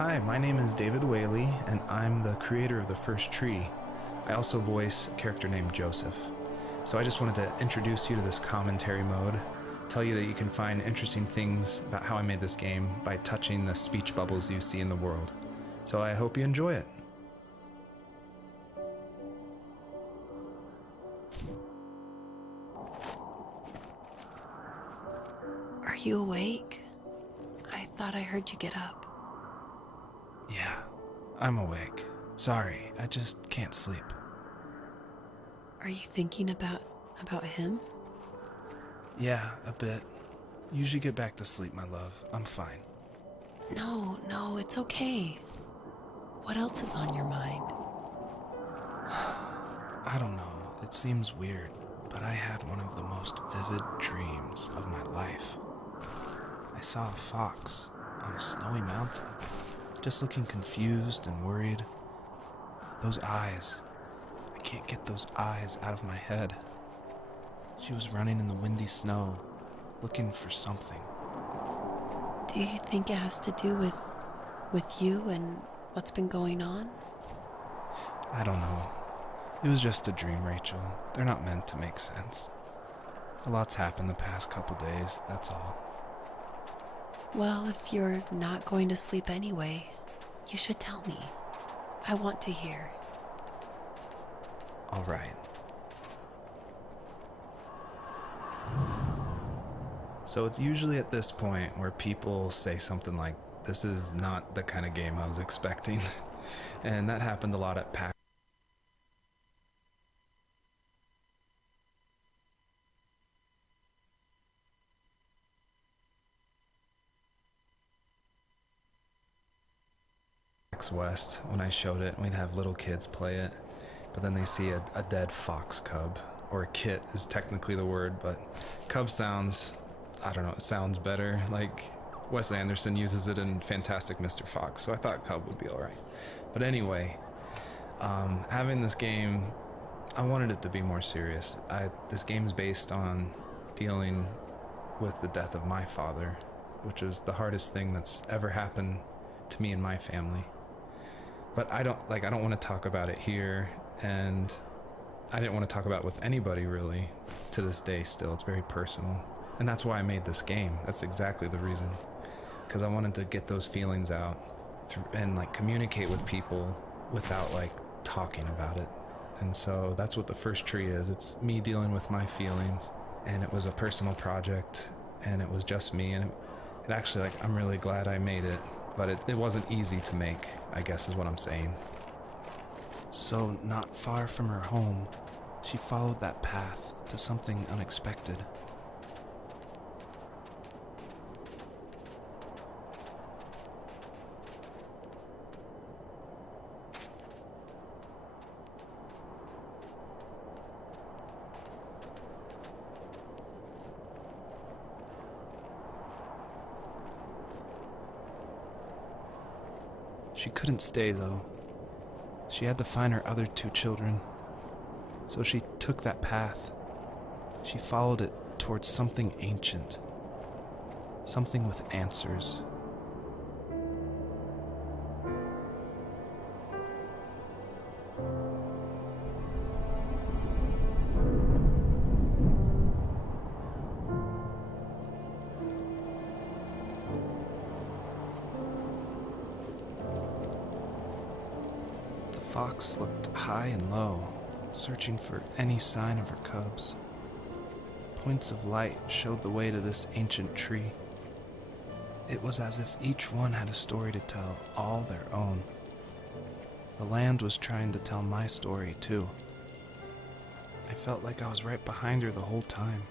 Hi, my name is David Whaley, and I'm the creator of The First Tree. I also voice a character named Joseph. So I just wanted to introduce you to this commentary mode, tell you that you can find interesting things about how I made this game by touching the speech bubbles you see in the world. So I hope you enjoy it. Are you awake? I thought I heard you get up. Yeah, I'm awake. Sorry, I just can't sleep. Are you thinking about him? Yeah, a bit. Usually get back to sleep, my love. I'm fine. No, it's okay. What else is on your mind? I don't know. It seems weird, but I had one of the most vivid dreams of my life. I saw a fox on a snowy mountain, just looking confused and worried. Those eyes. I can't get those eyes out of my head. She was running in the windy snow, looking for something. Do you think it has to do with you and what's been going on? I don't know. It was just a dream, Rachel. They're not meant to make sense. A lot's happened the past couple days, that's all. Well, if you're not going to sleep anyway, you should tell me. I want to hear. All right. So it's usually at this point where people say something like, "This is not the kind of game I was expecting." And that happened a lot at PAX West. When I showed it, we'd have little kids play it, but then they see a dead fox cub, or a kit is technically the word, but cub sounds, I don't know, it sounds better. Like Wes Anderson uses it in Fantastic Mr. Fox, so I thought cub would be alright. But anyway, having this game, I wanted it to be more serious. This game's based on dealing with the death of my father, which was the hardest thing that's ever happened to me and my family. But I don't want to talk about it here, and I didn't want to talk about it with anybody really to this day still. It's very personal. And that's why I made this game. That's exactly the reason. Because I wanted to get those feelings out and like communicate with people without like talking about it. And so that's what The First Tree is. It's me dealing with my feelings, and it was a personal project, and it was just me, and it actually, like, I'm really glad I made it, but it wasn't easy to make, I guess is what I'm saying. So, not far from her home, she followed that path to something unexpected. She couldn't stay, though. She had to find her other two children. So she took that path. She followed it towards something ancient. Something with answers. The fox looked high and low, searching for any sign of her cubs. Points of light showed the way to this ancient tree. It was as if each one had a story to tell, all their own. The land was trying to tell my story, too. I felt like I was right behind her the whole time.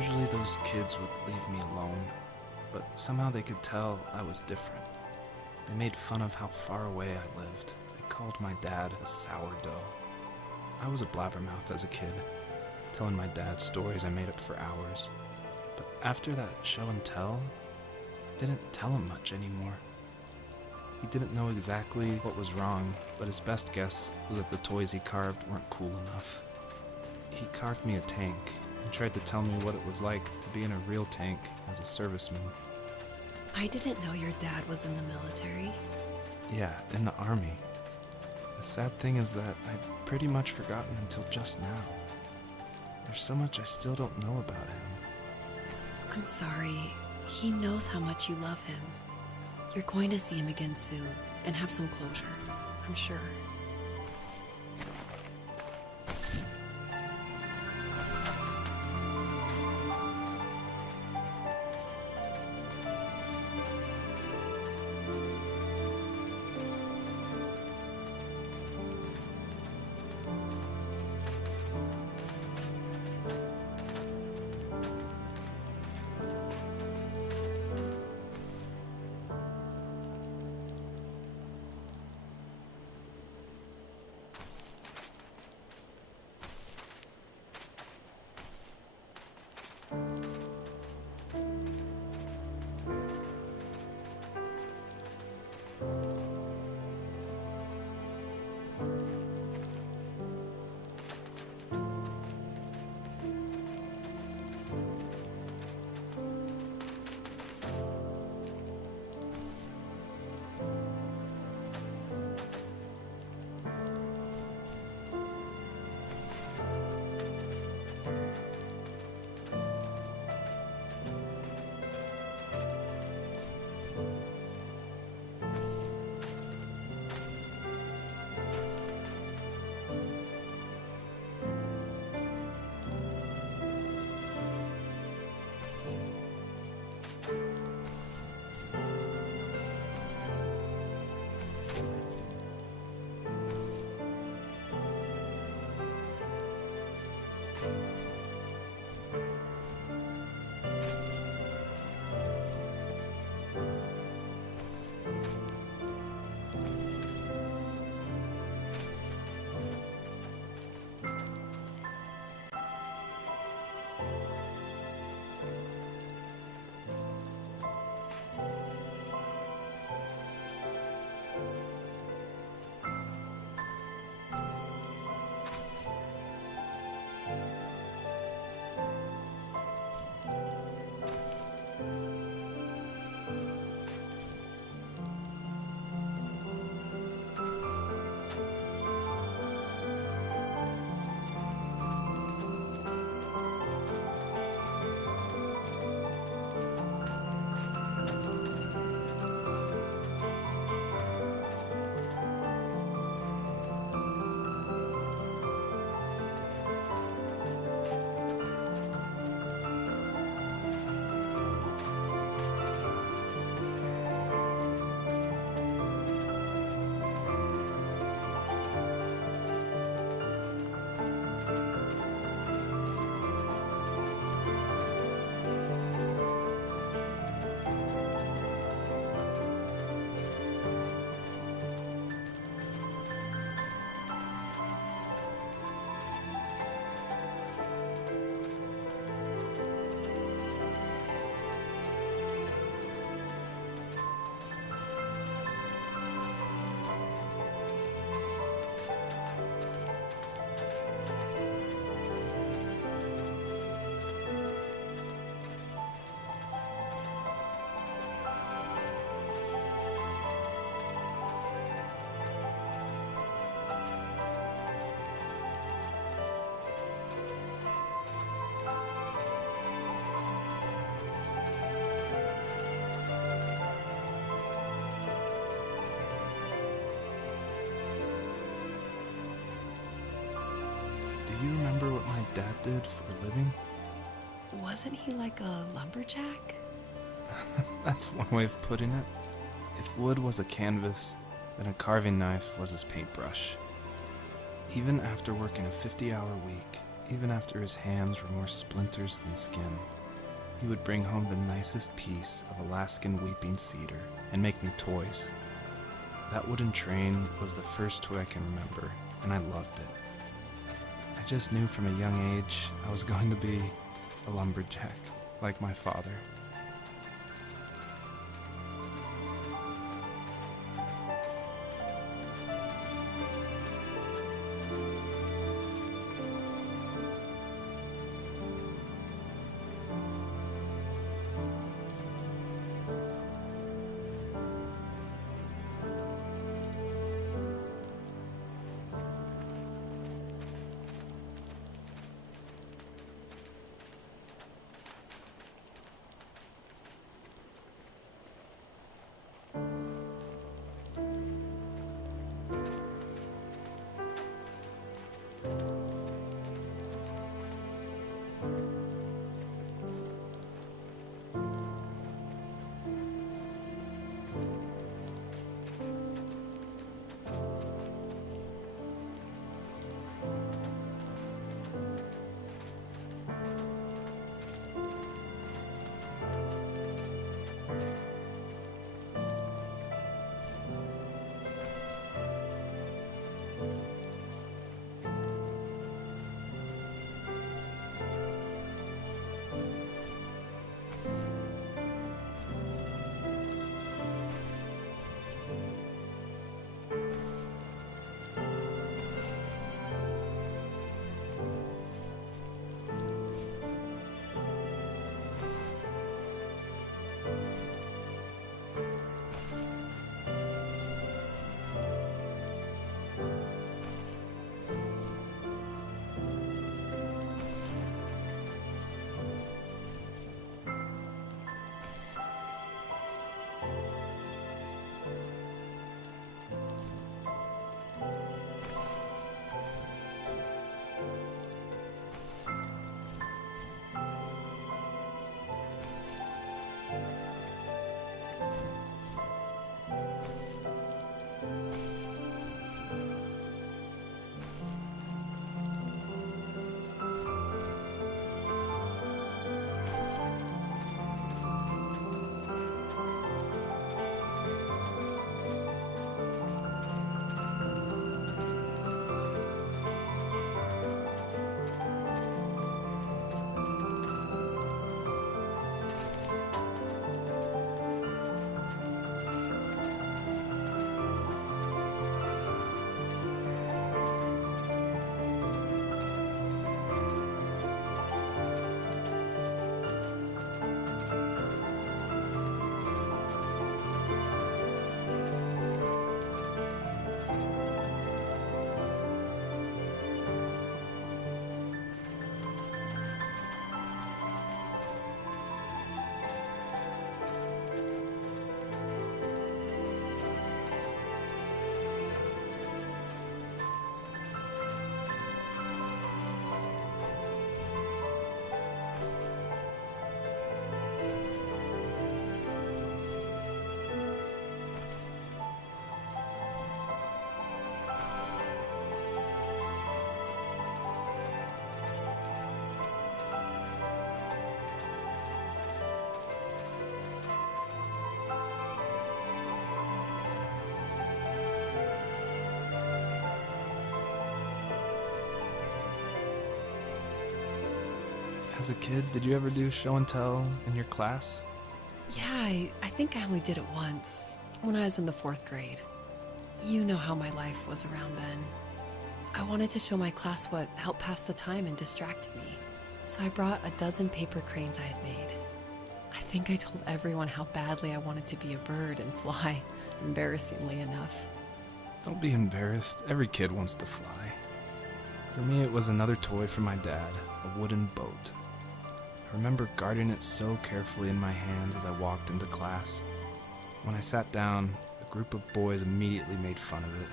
Usually those kids would leave me alone, but somehow they could tell I was different. They made fun of how far away I lived. They called my dad a sourdough. I was a blabbermouth as a kid, telling my dad stories I made up for hours. But after that show and tell, I didn't tell him much anymore. He didn't know exactly what was wrong, but his best guess was that the toys he carved weren't cool enough. He carved me a tank and tried to tell me what it was like to be in a real tank as a serviceman. I didn't know your dad was in the military. Yeah, in the army. The sad thing is that I'd pretty much forgotten until just now. There's so much I still don't know about him. I'm sorry. He knows how much you love him. You're going to see him again soon and have some closure, I'm sure. Do you remember what my dad did for a living? Wasn't he like a lumberjack? That's one way of putting it. If wood was a canvas, then a carving knife was his paintbrush. Even after working a 50-hour week, even after his hands were more splinters than skin. He would bring home the nicest piece of Alaskan weeping cedar and make me toys. That wooden train was the first toy I can remember, and I loved it. I just knew from a young age I was going to be a lumberjack, like my father. As a kid, did you ever do show and tell in your class? Yeah, I think I only did it once, when I was in the 4th grade. You know how my life was around then. I wanted to show my class what helped pass the time and distracted me, so I brought a dozen paper cranes I had made. I think I told everyone how badly I wanted to be a bird and fly, embarrassingly enough. Don't be embarrassed. Every kid wants to fly. For me, it was another toy from my dad, a wooden boat. I remember guarding it so carefully in my hands as I walked into class. When I sat down, a group of boys immediately made fun of it.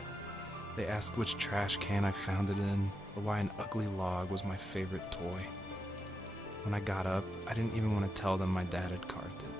They asked which trash can I found it in, or why an ugly log was my favorite toy. When I got up, I didn't even want to tell them my dad had carved it.